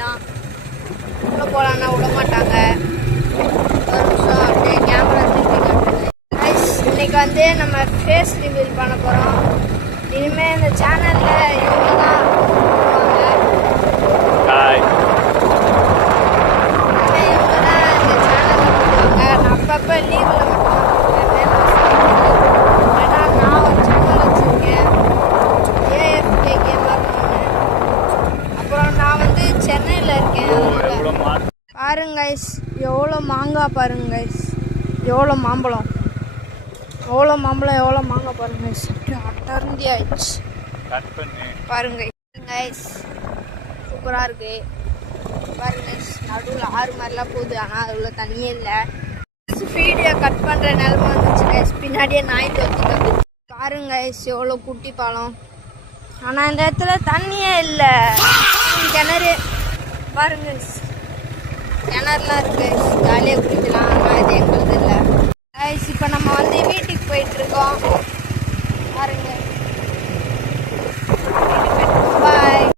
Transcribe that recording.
தான் உள்ளே போகலான்னா விட மாட்டாங்க. ஒரு நிமிஷம் அப்படியே கேமரா திருப்பி காட்டுங்க. இன்னைக்கு வந்து நம்ம ஃபேஸ் ரிவீல் பண்ண போகிறோம். இனிமேல் இந்த சேனலில் இவங்க தான் இவங்க தான் இந்த சேனலில் போடுவாங்க. நான் அப்பப்போ லீவில் மட்டும்தான் ஏன்னா நான் ஒரு சேனல் வச்சுருக்கேன், ஏஎஃப்கே கேமர்னு. அப்புறம் நான் வந்து சென்னையில் இருக்கேன். பாருங்க கைஸ், எவ்வளோ மாங்காய் பாருங்க கைஸ், எவ்வளோ மாம்பழம், எவ்வளோ மாம்பழம், எவ்வளோ மாங்காய் பாருங்க கைஸ். அட்டர்ந்தி ஆயிடுச்சு பாருங்க கைஸ், சூப்பராக இருக்கு பாருங்க கைஸ். நடுவில் ஆறு மாதிரிலாம் போகுது, ஆனால் அது உள்ள தண்ணியே இல்லை. வீடியோ கட் பண்ணுற நிலமை வந்துச்சு கைஸ். பின்னாடியே நாய் தோத்திட்டு பாருங்க கைஸ், எவ்வளோ குட்டி பாலம். ஆனால் இந்த இடத்துல தண்ணியே இல்லை. கிணறு பாருங்க கைஸ், கிணறுலாம் இருக்கு, ஜாலியாக குடிக்கலாம். ஆனால் இது எங்களுக்கு இல்லை கைஸ். இப்போ நம்ம வந்து வீட்டுக்கு போயிட்டுருக்கோம் பாருங்க.